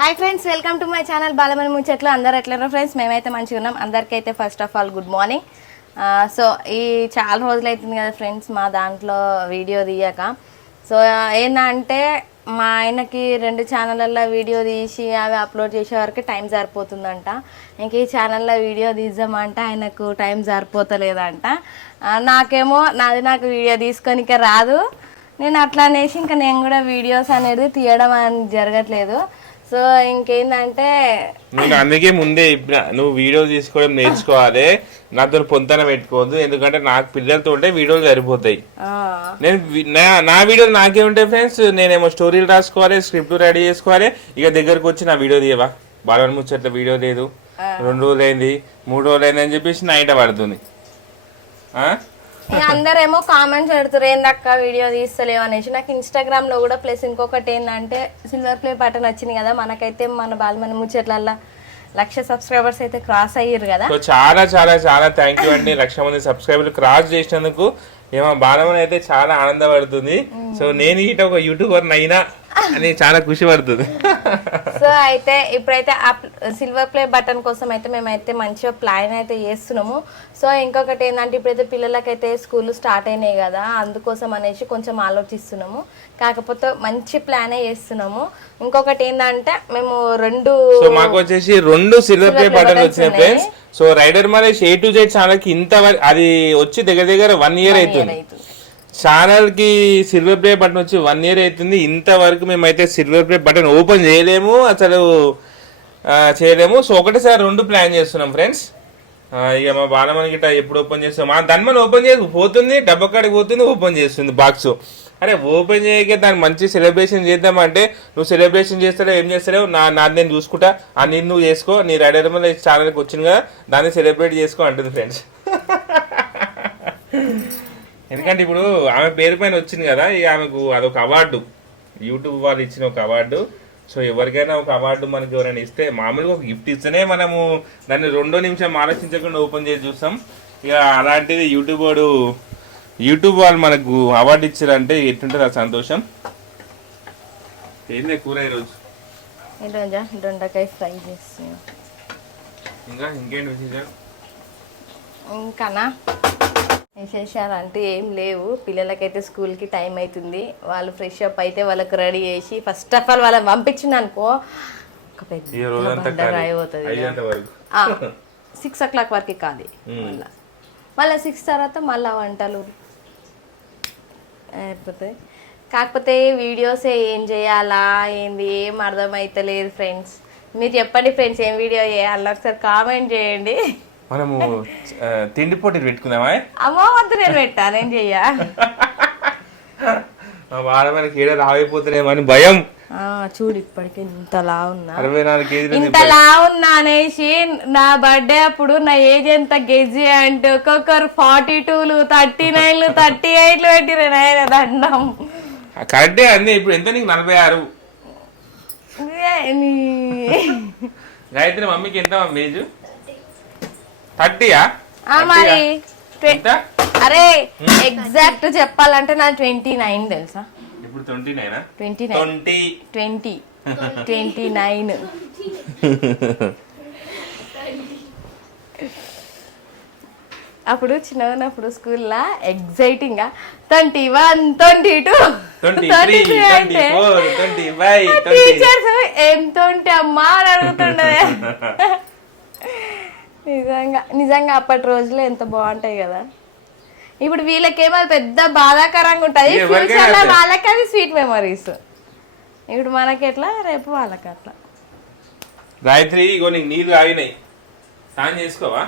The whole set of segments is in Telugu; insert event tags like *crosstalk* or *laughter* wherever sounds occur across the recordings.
Hi friends welcome to my channel Balamani ముచ్చట్లు అందరు ఎట్లన్నారు ఫ్రెండ్స్ మేమైతే మంచిగా ఉన్నాం. అందరికైతే first of all good morning so ఈ చాలా రోజులు అవుతుంది కదా ఫ్రెండ్స్ మా దాంట్లో వీడియో తీయక. సో ఏంటంటే మా ఆయనకి రెండు ఛానళ్ళల్లో వీడియో తీసి అవి అప్లోడ్ చేసే వరకు టైం సరిపోతుందంట. ఇంక ఈ ఛానల్లో వీడియో తీద్దామంటే ఆయనకు టైం సరిపోతలేదంట. నాకేమో నాది నాకు వీడియో తీసుకొనికే రాదు. నేను అట్లా అనేసి ఇంకా నేను కూడా వీడియోస్ అనేది తీయడం అని జరగట్లేదు. సో ఇంకేందంటే నేను అందుకే ముందే నువ్వు వీడియో తీసుకోవడం నేర్చుకోవాలి నాతో పొంతన పెట్టుకోవద్దు ఎందుకంటే నాకు పిల్లలతో ఉంటే వీడియోలు సరిపోతాయి. నేను నా వీడియోలు నాకే ఉంటాయి ఫ్రెండ్స్ నేనేమో స్టోరీలు రాసుకోవాలి స్క్రిప్ట్ రెడీ చేసుకోవాలి ఇక దగ్గరకు వచ్చి నా వీడియో తీయవా? బాలన్ ముచ్చట్ల వీడియో లేదు. రెండు రోజులు అయింది మూడు రోజులు అయింది అని చెప్పేసి నైట్ పడుతుంది. అందరేమో కామెంట్స్ పెడుతున్నారు ఏందక్క వీడియో తీస్తలేవు అనేసి. నాకు ఇన్స్టాగ్రామ్లో కూడా ప్లస్ ఇంకొకటి ఏంటంటే సిల్వర్ ప్లే బటన్ వచ్చింది కదా మనకైతే మన బాలమని ముచ్చట్లల్లో లక్ష సబ్స్క్రైబర్స్ అయితే క్రాస్ అయ్యారు కదా. సో చాలా చాలా చాలా థ్యాంక్ యూ అండి. లక్ష మంది సబ్స్క్రైబర్లు క్రాస్ చేసినందుకు ఏమో బాలమని అయితే చాలా ఆనందపడుతుంది. సో నేను ఇట ఒక యూట్యూబర్ అయినా అని చాలా ఖుషి పడుతుంది. సో అయితే ఇప్పుడైతే ఆ సిల్వర్ ప్లే బటన్ కోసం అయితే మేమైతే మంచిగా ప్లాన్ అయితే చేస్తున్నాము. సో ఇంకొకటి ఏంటంటే ఇప్పుడైతే పిల్లలకైతే స్కూల్ స్టార్ట్ అయినాయి కదా అందుకోసం అనేసి కొంచెం ఆలోచిస్తున్నాము. కాకపోతే మంచి ప్లానే చేస్తున్నాము. ఇంకొకటి ఏంటంటే మేము రెండు సో మాకు వచ్చేసి రెండు silver play button. Friends so rider Malesh A to Z ఛానల్కి ఇంత అది వచ్చి దగ్గర దగ్గర వన్ ఇయర్ అవుతుంది. ఛానల్కి సిల్వర్ ప్లే బటన్ వచ్చి వన్ ఇయర్ అవుతుంది. ఇంతవరకు మేమైతే సిల్వర్ ప్లే బటన్ ఓపెన్ చేయలేము అసలు చేయలేము. సో ఒకటేసారి రెండు ప్లాన్ చేస్తున్నాం ఫ్రెండ్స్. ఇక మా బాలమని గిట్ట ఎప్పుడు ఓపెన్ చేస్తాం? మా ధన్మని ఓపెన్ చేసి పోతుంది డబ్బకాడికి పోతుంది ఓపెన్ చేస్తుంది బాక్స్. అరే ఓపెన్ చేయక దాన్ని మంచి సెలబ్రేషన్ చేద్దామంటే నువ్వు సెలబ్రేషన్ చేస్తాడో ఏం చేస్తాడో నా నాది నేను చూసుకుంటా. ఆ నేను నువ్వు చేసుకో నీ రైడర్ మీద ఛానల్కి వచ్చింది కదా దాన్ని సెలబ్రేట్ చేసుకో అంటుంది ఫ్రెండ్స్. *laughs* ఎందుకంటే ఇప్పుడు ఆమె పేరు పైన వచ్చింది కదా ఇక ఆమెకు అదొక అవార్డు. యూట్యూబ్ వాళ్ళు ఇచ్చిన ఒక అవార్డు. సో ఎవరికైనా ఒక అవార్డు మనకి ఎవరైనా ఇస్తే మామూలుగా ఒక గిఫ్ట్ ఇస్తేనే మనము దాన్ని రెండో నిమిషం ఆలోచించకుండా ఓపెన్ చేసి చూస్తాం. ఇక అలాంటిది యూట్యూబ్ వాడు యూట్యూబ్ వాళ్ళు మనకు అవార్డు ఇచ్చారంటే ఎట్టుంటుంది ఆ సంతోషం? ఏందే కూర ఈరోజు? ఈరోజా దొండకాయ ఫ్రై చేస్తున్నాం. ఇంకా ఇంకేంటి విశేషాలు? ఇంకానా? విశేషాలు అంటే ఏం లేవు. పిల్లలకైతే స్కూల్కి టైం అవుతుంది వాళ్ళు ఫ్రెష్ అప్ అయితే వాళ్ళకి రెడీ చేసి ఫస్ట్ ఆఫ్ ఆల్ వాళ్ళని పంపించింది అనుకో ఒక పెద్ద అయిపోతుంది సిక్స్ ఓ క్లాక్ వరకు కాదు మళ్ళీ. మళ్ళీ సిక్స్ తర్వాత మళ్ళీ వంటలు అయిపోతాయి. కాకపోతే వీడియోస్ ఏం చేయాలా ఏంది ఏం అర్థమైతలేదు ఫ్రెండ్స్. మీరు చెప్పండి ఫ్రెండ్స్ ఏం వీడియో చేయాలి? ఒకసారి కామెంట్ చేయండి. మనము తిండి పోటీలు పెట్టుకుందామా? అమ్మో వద్దు నేను పెట్టా నేను చెయ్యా. *laughs* మా బాధ మనకి ఏదో రావైపోతున్నామో అని భయం. ఆ, చూడు ఇప్పటికే ఇంతలా ఉన్నా. అరవై నాలుగు కేజీలు ఇంతలా ఉన్నా అనేసి నా బర్త్డే అప్పుడు నా ఏజ్ ఎంత గెజ్జి అంటే ఒక్కొక్కరు ఫార్టీ టూలు థర్టీ నైన్లు థర్టీ ఎయిట్లు పెట్టిరు నాయన దండం. కరెక్టే అండి ఇప్పుడు ఎంత నీకు? నలభై ఆరు. గాయత్రి మమ్మీకి ఎంత మమ్మీ ఏజ్ థర్టీయా? మరి. అరే ఎగ్జాక్ట్ చెప్పాలంటే నా ట్వంటీ నైన్ తెలుసా? ఇప్పుడు ట్వంటీ నైనా? Twenty nine. Twenty. *laughs* Twenty. Nine. అప్పుడు చిన్నగా ఉన్నప్పుడు స్కూల్లో ఎగ్జైటింగ్గా twenty one twenty two. Twenty three అంటే టీచర్స్ ఎంత ఉంటే అమ్మా అని అడుగుతుండదే. *laughs* నిజంగా నిజంగా అప్పటి రోజులు ఎంత బాగుంటాయి కదా. ఇప్పుడు వీళ్ళకేమో పెద్ద బాధాకరంగా ఉంటుంది ఎవరికైనా ఫ్యూచర్లో అంతే. వాళ్ళకి అది స్వీట్ మెమరీస్ ఇప్పుడు మనకి ఎట్లా రేపు వాళ్ళకి అట్లా గాయత్రి ఇగో నీకు నీళ్ళు ఆగినాయి. స్నానం చేసుకోవా?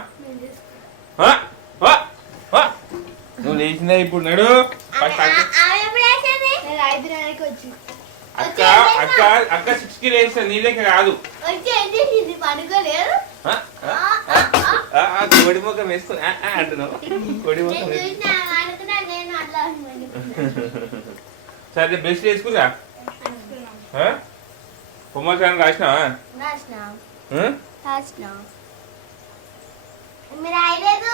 నువ్వు లేచిందా ఇప్పుడు నడు. అక్క. అక్క అక్క అక్క సిక్స్కి లేస్తా నీ లెక్క కాదు ఆ, కోడి ముఖం వేసుకుని అంటున్నావు. కోడి ముఖం. సరే బెస్ట్ వేసుకురా హోంవర్క్ రాసినావా? రాసినా? రాసినా. మీరు రాయలేదు?